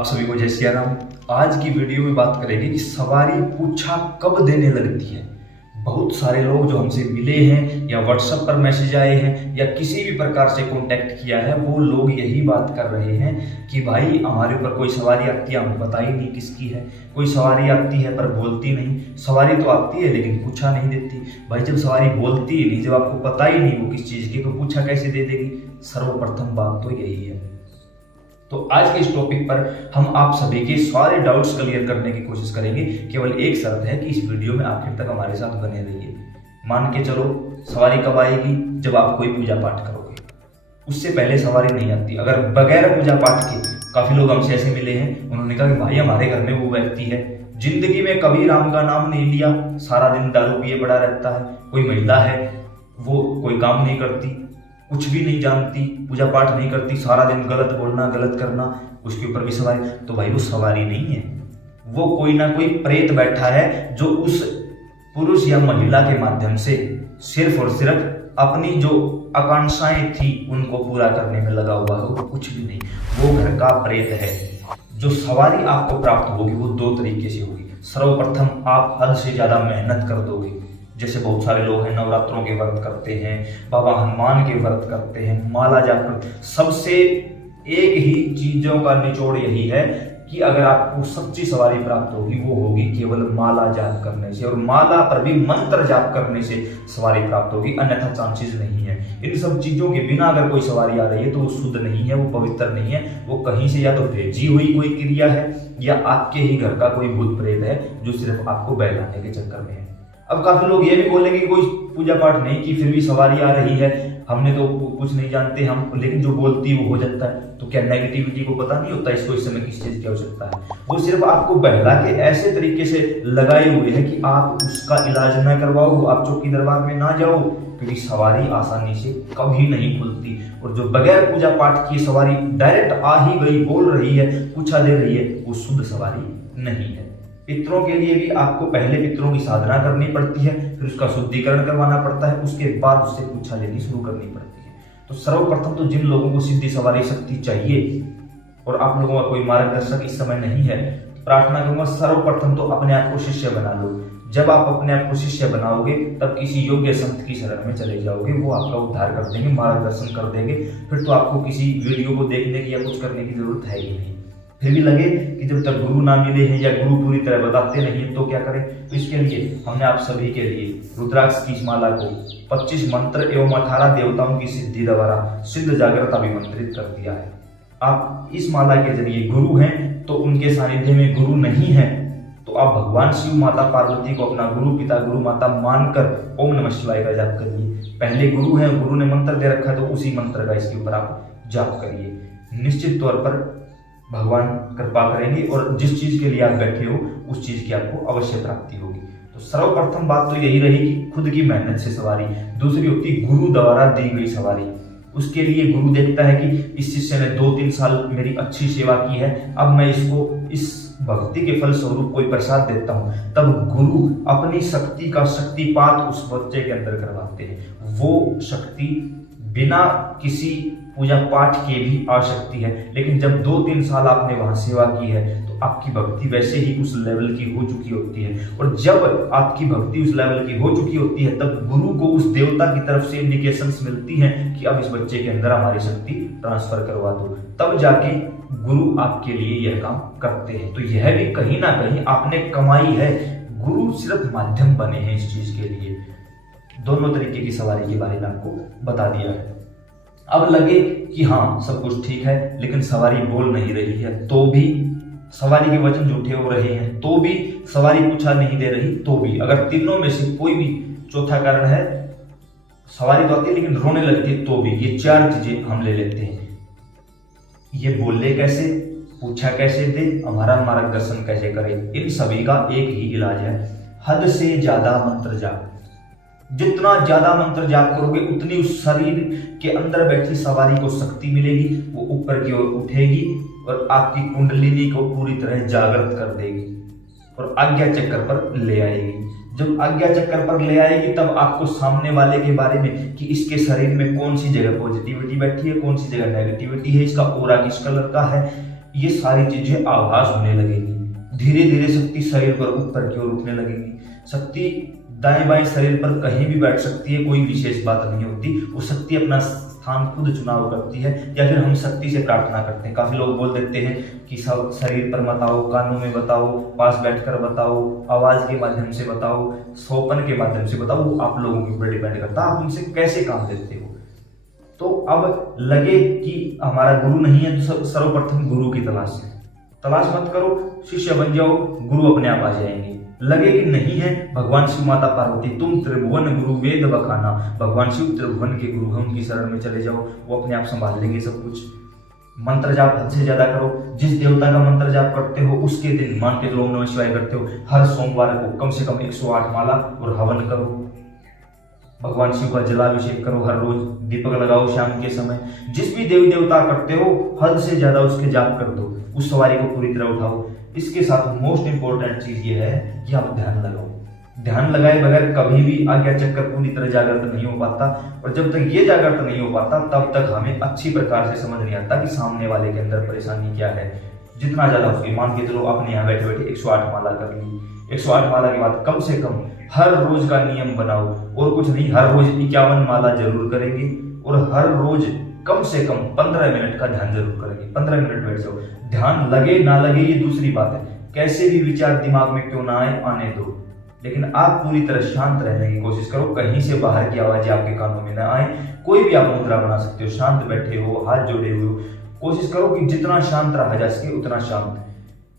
आप सभी को जय सिया राम। आज की वीडियो में बात करेंगे कि सवारी पूछा कब देने लगती है। बहुत सारे लोग जो हमसे मिले हैं या व्हाट्सएप पर मैसेज आए हैं या किसी भी प्रकार से कांटेक्ट किया है, वो लोग यही बात कर रहे हैं कि भाई हमारे ऊपर कोई सवारी आती है, हमें पता ही नहीं किसकी है। कोई सवारी आती है पर बोलती नहीं। सवारी तो आती है लेकिन पूछा नहीं देती। भाई जब सवारी बोलती ही नहीं, जब आपको पता ही नहीं वो किस चीज़ की, तो पूछा कैसे दे देगी। सर्वप्रथम बात तो यही है। तो आज के इस टॉपिक पर हम आप सभी के सारे डाउट्स क्लियर करने की कोशिश करेंगे। केवल एक शर्त है कि इस वीडियो में आखिर तक हमारे साथ बने रहिए। मान के चलो सवारी कब आएगी? जब आप कोई पूजा पाठ करोगे, उससे पहले सवारी नहीं आती। अगर बगैर पूजा पाठ के, काफी लोग हमसे ऐसे मिले हैं, उन्होंने कहा कि भाई हमारे घर में वो व्यक्ति है, जिंदगी में कभी राम का नाम नहीं लिया, सारा दिन दारू पिए पड़ा रहता है। कोई महिला है, वो कोई काम नहीं करती, कुछ भी नहीं जानती, पूजा पाठ नहीं करती, सारा दिन गलत बोलना, गलत करना, उसके ऊपर भी सवारी। तो भाई वो सवारी नहीं है, वो कोई ना कोई प्रेत बैठा है जो उस पुरुष या महिला के माध्यम से सिर्फ और सिर्फ अपनी जो आकांक्षाएं थी उनको पूरा करने में लगा हुआ है। वो कुछ भी नहीं, वो घर का प्रेत है। जो सवारी आपको प्राप्त होगी वो दो तरीके से होगी। सर्वप्रथम आप हद से ज्यादा मेहनत कर दोगे। जैसे बहुत सारे लोग हैं, नवरात्रों के व्रत करते हैं, बाबा हनुमान के व्रत करते हैं, माला जाप करते हैं। सबसे एक ही चीजों का निचोड़ यही है कि अगर आपको सच्ची सवारी प्राप्त होगी वो होगी केवल माला जाप करने से, और माला पर भी मंत्र जाप करने से सवारी प्राप्त होगी, अन्यथा चांसेस नहीं है। इन सब चीजों के बिना अगर कोई सवारी आ रही है तो वो शुद्ध नहीं है, वो पवित्र नहीं है। वो कहीं से या तो भेजी हुई कोई क्रिया है या आपके ही घर का कोई भूत प्रेत है जो सिर्फ आपको बहलाने के चक्कर में है। अब काफी लोग ये भी बोलेंगे कि कोई पूजा पाठ नहीं की फिर भी सवारी आ रही है, हमने तो कुछ नहीं जानते हम, लेकिन जो बोलती है वो हो जाता है। तो क्या नेगेटिविटी को पता नहीं होता इसको इस समय किस चीज की आवश्यकता है? वो सिर्फ आपको बहला के ऐसे तरीके से लगाए हुए है कि आप उसका इलाज ना करवाओ, आप चौकी दरबार में ना जाओ, क्योंकि सवारी आसानी से कभी नहीं खुलती। और जो बगैर पूजा पाठ की सवारी डायरेक्ट आ ही गई, बोल रही है, पूछा दे रही है, वो शुद्ध सवारी नहीं है। पितरों के लिए भी आपको पहले पितरों की साधना करनी पड़ती है, फिर उसका शुद्धिकरण करवाना पड़ता है, उसके बाद उससे पूछा लेनी शुरू करनी पड़ती है। तो सर्वप्रथम तो जिन लोगों को सिद्धि सवारी शक्ति चाहिए और आप लोगों का कोई मार्गदर्शक इस समय नहीं है, प्रार्थना करूंगा सर्वप्रथम तो अपने आप को शिष्य बना लो। जब आप अपने आप को शिष्य बनाओगे तब किसी योग्य संत की शरण में चले जाओगे, वो आपका उद्धार कर देंगे, मार्गदर्शन कर देंगे। फिर तो आपको किसी वीडियो को देखने की या कुछ करने की जरूरत है ही नहीं। फिर भी लगे कि जब तक गुरु ना मिले हैं या गुरु पूरी तरह बताते नहीं तो क्या करें? तो इसके लिए हमने आप सभी के लिए रुद्राक्ष की इस माला को 25 मंत्र एवं 18 देवताओं की सिद्धि द्वारा सिद्ध जागृत अभिमंत्रित कर दिया है। आप इस माला के जरिए गुरु हैं तो उनके सानिध्य में गुरु नहीं है तो आप भगवान शिव, माता पार्वती को अपना गुरु पिता, गुरु माता मानकर ओम नमः शिवाय का जाप करिए। पहले गुरु है, गुरु ने मंत्र दे रखा है तो उसी मंत्र का इसके ऊपर आप जाप करिए। निश्चित तौर पर भगवान कृपा करेंगे और जिस चीज के लिए आप बैठे हो उस चीज की आपको अवश्य प्राप्ति होगी। तो सर्वप्रथम बात तो यही रही कि खुद की मेहनत से सवारी। दूसरी होती गुरु द्वारा दी गई सवारी। उसके लिए गुरु देखता है कि इस शिष्य ने 2-3 साल मेरी अच्छी सेवा की है, अब मैं इसको इस भक्ति के फल स्वरूप कोई प्रसाद देता हूं। तब गुरु अपनी शक्ति का शक्तिपात उस बच्चे के अंदर करवाते हैं। वो शक्ति बिना किसी पूजा पाठ के भी आ सकती है, लेकिन जब 2-3 साल आपने वहां सेवा की है तो आपकी भक्ति वैसे ही उस लेवल की हो चुकी होती है। और जब आपकी भक्ति उस लेवल की हो चुकी होती है तब गुरु को उस देवता की तरफ से इंडिकेशंस मिलती हैं कि अब इस बच्चे के अंदर हमारी शक्ति ट्रांसफर करवा दो। तब जाके गुरु आपके लिए यह काम करते हैं। तो यह भी कहीं ना कहीं आपने कमाई है, गुरु सिर्फ माध्यम बने हैं इस चीज के लिए। दोनों तरीके की सवारी के बारे में आपको बता दिया है। अब लगे कि हाँ सब कुछ ठीक है लेकिन सवारी बोल नहीं रही है, तो भी सवारी के वचन झूठे हो रहे हैं, तो भी सवारी पूछा नहीं दे रही, तो भी अगर तीनों में से कोई भी चौथा कारण है, सवारी तो आती है लेकिन रोने लगती है, तो भी ये 4 चीजें हम ले लेते हैं। ये बोले कैसे, पूछा कैसे दे, हमारा मार्गदर्शन कैसे करे, इन सभी का एक ही इलाज है, हद से ज्यादा मंत्र जाप। जितना ज्यादा मंत्र जाप करोगे उतनी उस शरीर के अंदर बैठी सवारी को शक्ति मिलेगी, वो ऊपर की ओर उठेगी और आपकी कुंडलिनी को पूरी तरह जागृत कर देगी और आज्ञा चक्र पर ले आएगी। जब आज्ञा चक्र पर ले आएगी तब आपको सामने वाले के बारे में कि इसके शरीर में कौन सी जगह पॉजिटिविटी बैठी है, कौन सी जगह नेगेटिविटी है, इसका ऑरा किस कलर का है, ये सारी चीजें आभास होने लगेंगी। धीरे धीरे शक्ति शरीर पर ऊपर की ओर उठने लगेगी। शक्ति दाएं बाएं शरीर पर कहीं भी बैठ सकती है, कोई विशेष बात नहीं होती। वो शक्ति अपना स्थान खुद चुनाव करती है, या फिर हम शक्ति से प्रार्थना करते हैं। काफी लोग बोल देते हैं कि सब शरीर पर बताओ, कानों में बताओ, पास बैठकर बताओ, आवाज के माध्यम से बताओ, सोपन के माध्यम से बताओ। वो आप लोगों के ऊपर डिपेंड करता है, आप उनसे कैसे काम लेते हो। तो अब लगे कि हमारा गुरु नहीं है तो सर्वप्रथम गुरु की तलाश मत करो, शिष्य बन जाओ, गुरु अपने आप आ जाएंगे। लगे कि नहीं है, भगवान शिव माता पार्वती तुम त्रिभुवन गुरु वेद बखाना, भगवान शिव त्रिभुवन के गुरु हैं, उनकी शरण में चले जाओ, वो अपने आप संभाल लेंगे सब कुछ। मंत्र जाप हद से ज्यादा करो। जिस देवता का मंत्र जाप करते हो उसके दिन मान के ओम नमः शिवाय करते हो, हर सोमवार को कम से कम 108 माला और हवन करो। भगवान शिव का जलाभिषेक करो, हर रोज दीपक लगाओ शाम के समय। जिस भी देवी देवता करते हो हद से ज्यादा उसके जाप कर दो, उस सवारी को पूरी तरह उठाओ। इसके साथ मोस्ट इंपॉर्टेंट चीज ये है कि आप ध्यान लगाओ। ध्यान लगाए बगैर कभी भी आज्ञा चक्कर पूरी तरह जागृत नहीं हो पाता, और जब तक ये जागृत नहीं हो पाता तब तक हमें अच्छी प्रकार से समझ नहीं आता कि सामने वाले के अंदर परेशानी क्या है। जितना ज्यादा हो मान के चलो आपने यहाँ बैठे बैठे 108 माला कर ली। 108 माला के बाद कम से कम हर रोज का नियम बनाओ, और कुछ नहीं, हर रोज 51 माला जरूर करेंगे, और हर रोज कम से कम 15 मिनट का ध्यान जरूर करेंगे। 15 मिनट बैठ जाओ। ध्यान लगे ना लगे ये दूसरी बात है, कैसे भी विचार दिमाग में क्यों ना आए, आने दो, लेकिन आप पूरी तरह शांत रहने की कोशिश करो। कहीं से बाहर की आवाजें आपके कानों में ना आए। कोई भी आप मुद्रा बना सकते हो, शांत बैठे हो, हाथ जोड़े हुए हो। कोशिश करो कि जितना शांत रहा जा सके उतना शांत।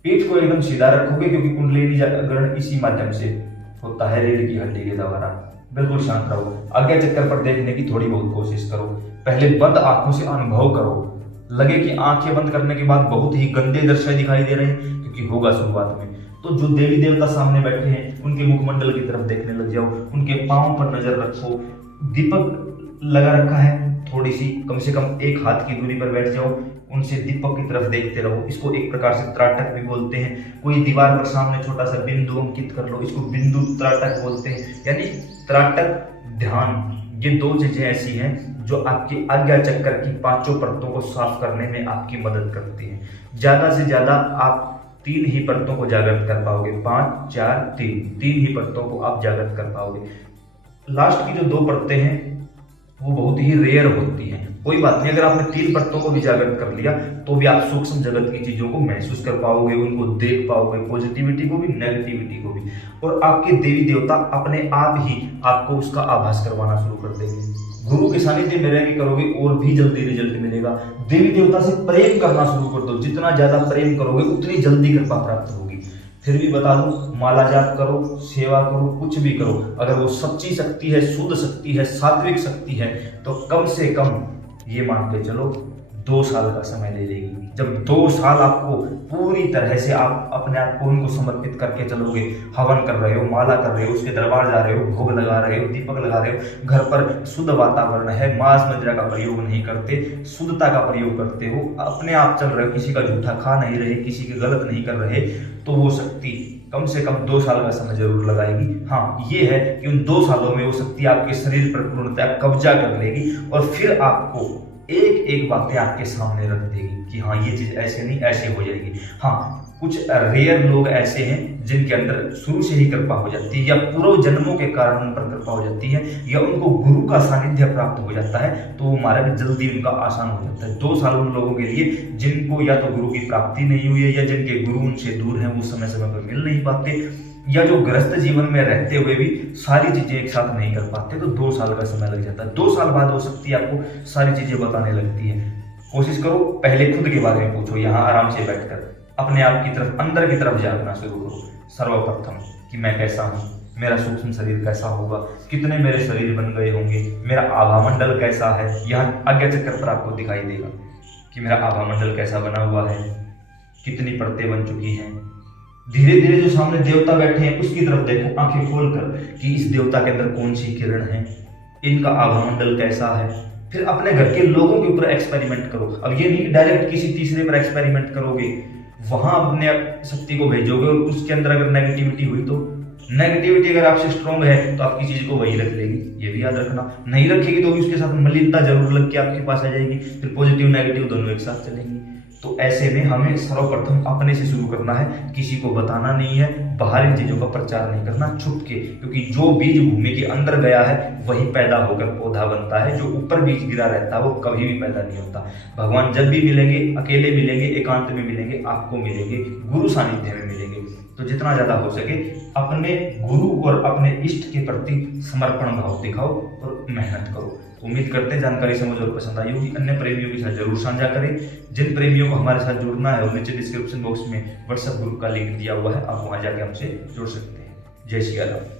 पीठ को एकदम सीधा रखोगे, क्योंकि कुंडलिनी जागरण इसी माध्यम से होता है, रीढ़ की हड्डी के द्वारा। बिल्कुल शांत रहो। आज्ञा चक्कर पर देखने की थोड़ी बहुत कोशिश करो। पहले बंद आंखों से अनुभव करो। लगे कि आंखें बंद करने के बाद बहुत ही गंदे दृश्य दिखाई दे रहे हैं, क्योंकि होगा शुरुआत में, तो जो देवी देवता सामने बैठे हैं उनके मुखमंडल की तरफ देखने लग जाओ। उनके पांव पर नजर रखो। दीपक लगा रखा है, थोड़ी सी कम से कम 1 हाथ की दूरी पर बैठ जाओ, उनसे दीपक की तरफ देखते रहो। इसको एक प्रकार से त्राटक भी बोलते हैं। कोई दीवार पर सामने छोटा सा बिंदु अंकित कर लो, इसको बिंदु त्राटक बोलते हैं। यानी त्राटक, ध्यान, ये 2 चीजें ऐसी हैं जो आपकी आज्ञा चक्कर की 5 परतों को साफ करने में आपकी मदद करती हैं। ज्यादा से ज्यादा आप 3 ही परतों को जागृत कर पाओगे। 5, 4, 3 ही परतों को आप जागृत कर पाओगे। लास्ट की जो 2 परतें हैं वो बहुत ही रेयर होती हैं। कोई बात नहीं, अगर आपने 3 परतों को भी जागृत कर लिया तो भी आप सूक्ष्म जगत की चीजों को महसूस कर पाओगे, उनको देख पाओगे, पॉजिटिविटी को भी, नेगेटिविटी को भी, और आपके देवी देवता अपने आप ही आपको उसका आभास करवाना शुरू कर देंगे। गुरु के सानिध्य में रह के करोगे और भी जल्दी रिजल्ट मिलेगा। देवी देवता से प्रेम करना शुरू कर दो। जितना ज्यादा प्रेम करोगे उतनी जल्दी कृपा प्राप्त होगी। फिर भी बता दूं, माला जाप करो, सेवा करो, कुछ भी करो, अगर वो सच्ची शक्ति है, शुद्ध शक्ति है, सात्विक शक्ति है, तो कम से कम ये मान के चलो 2 साल का समय ले लेगी। जब 2 साल आपको पूरी तरह से आप अपने आप को उनको समर्पित करके चलोगे, हवन कर रहे हो, माला कर रहे हो, उसके दरबार जा रहे हो, भोग लगा रहे हो, दीपक लगा रहे हो, घर पर शुद्ध वातावरण है, मांस मदिरा का प्रयोग नहीं करते, शुद्धता का प्रयोग करते हो, अपने आप चल रहे हो, किसी का झूठा खा नहीं रहे, किसी के गलत नहीं कर रहे, तो वो शक्ति कम से कम 2 साल का समय जरूर लगाएगी। हाँ, ये है कि उन 2 सालों में वो शक्ति आपके शरीर पर पूर्णतः कब्जा कर लेगी, और फिर आपको एक एक बातें आपके सामने रख देगी कि हाँ ये चीज ऐसे नहीं, ऐसे हो जाएगी। हाँ, कुछ रेयर लोग ऐसे हैं जिनके अंदर शुरू से ही कृपा हो जाती है, या पूर्व जन्मों के कारण उन पर कृपा हो जाती है, या उनको गुरु का सानिध्य प्राप्त हो जाता है, तो वो मार्ग जल्दी उनका आसान हो जाता है। 2 साल उन लोगों के लिए जिनको या तो गुरु की प्राप्ति नहीं हुई है, या जिनके गुरु उनसे दूर हैं, वो समय समय पर मिल नहीं पाते, या जो ग्रस्त जीवन में रहते हुए भी सारी चीजें एक साथ नहीं कर पाते, तो 2 साल का समय लग जाता है। 2 साल बाद वो शक्ति आपको सारी चीजें बताने लगती है। कोशिश करो, पहले खुद के बारे में पूछो, यहाँ आराम से बैठकर अपने आप की तरफ, अंदर की तरफ जानना शुरू करो। सर्वप्रथम कि मैं कैसा हूँ, मेरा सूक्ष्म शरीर कैसा होगा, कितने मेरे शरीर बन गए होंगे, मेरा आभा मंडल कैसा है। यहाँ आज्ञा चक्कर पर आपको दिखाई देगा कि मेरा आभा मंडल कैसा बना हुआ है, कितनी परतें बन चुकी हैं। धीरे धीरे जो सामने देवता बैठे हैं उसकी तरफ देखो आंखें खोलकर कि इस देवता के अंदर कौन सी किरण है, इनका आभा मंडल कैसा है। फिर अपने घर के लोगों के ऊपर एक्सपेरिमेंट करो। अब ये नहीं डायरेक्ट किसी तीसरे पर एक्सपेरिमेंट करोगे, वहां अपने शक्ति को भेजोगे, और उसके अंदर अगर नेगेटिविटी हुई तो नेगेटिविटी अगर आपसे स्ट्रॉन्ग है तो आपकी चीज को वही रख लेगी, ये भी याद रखना। नहीं रखेगी तो भी उसके साथ मलिनता जरूर लग के आपके पास आ जाएगी, फिर पॉजिटिव नेगेटिव दोनों एक साथ चलेंगी। तो ऐसे में हमें सर्वप्रथम अपने से शुरू करना है, किसी को बताना नहीं है, बाहर इन चीजों का प्रचार नहीं करना छुप के, क्योंकि जो बीज भूमि के अंदर गया है वही पैदा होकर पौधा बनता है। जो ऊपर बीज गिरा रहता है वो कभी भी पैदा नहीं होता। भगवान जब भी मिलेंगे, अकेले मिलेंगे, एकांत में मिलेंगे, आपको मिलेंगे, गुरु सानिध्य में मिलेंगे। तो जितना ज्यादा हो सके अपने गुरु और अपने इष्ट के प्रति समर्पण भाव दिखाओ और मेहनत करो। उम्मीद करते हैं जानकारी समझ और पसंद आई होगी। अन्य प्रेमियों के साथ जरूर साझा करें। जिन प्रेमियों को हमारे साथ जुड़ना है, और नीचे डिस्क्रिप्शन बॉक्स में व्हाट्सएप ग्रुप का लिंक दिया हुआ है, आप वहां जाके हमसे जुड़ सकते हैं। जय श्री राम।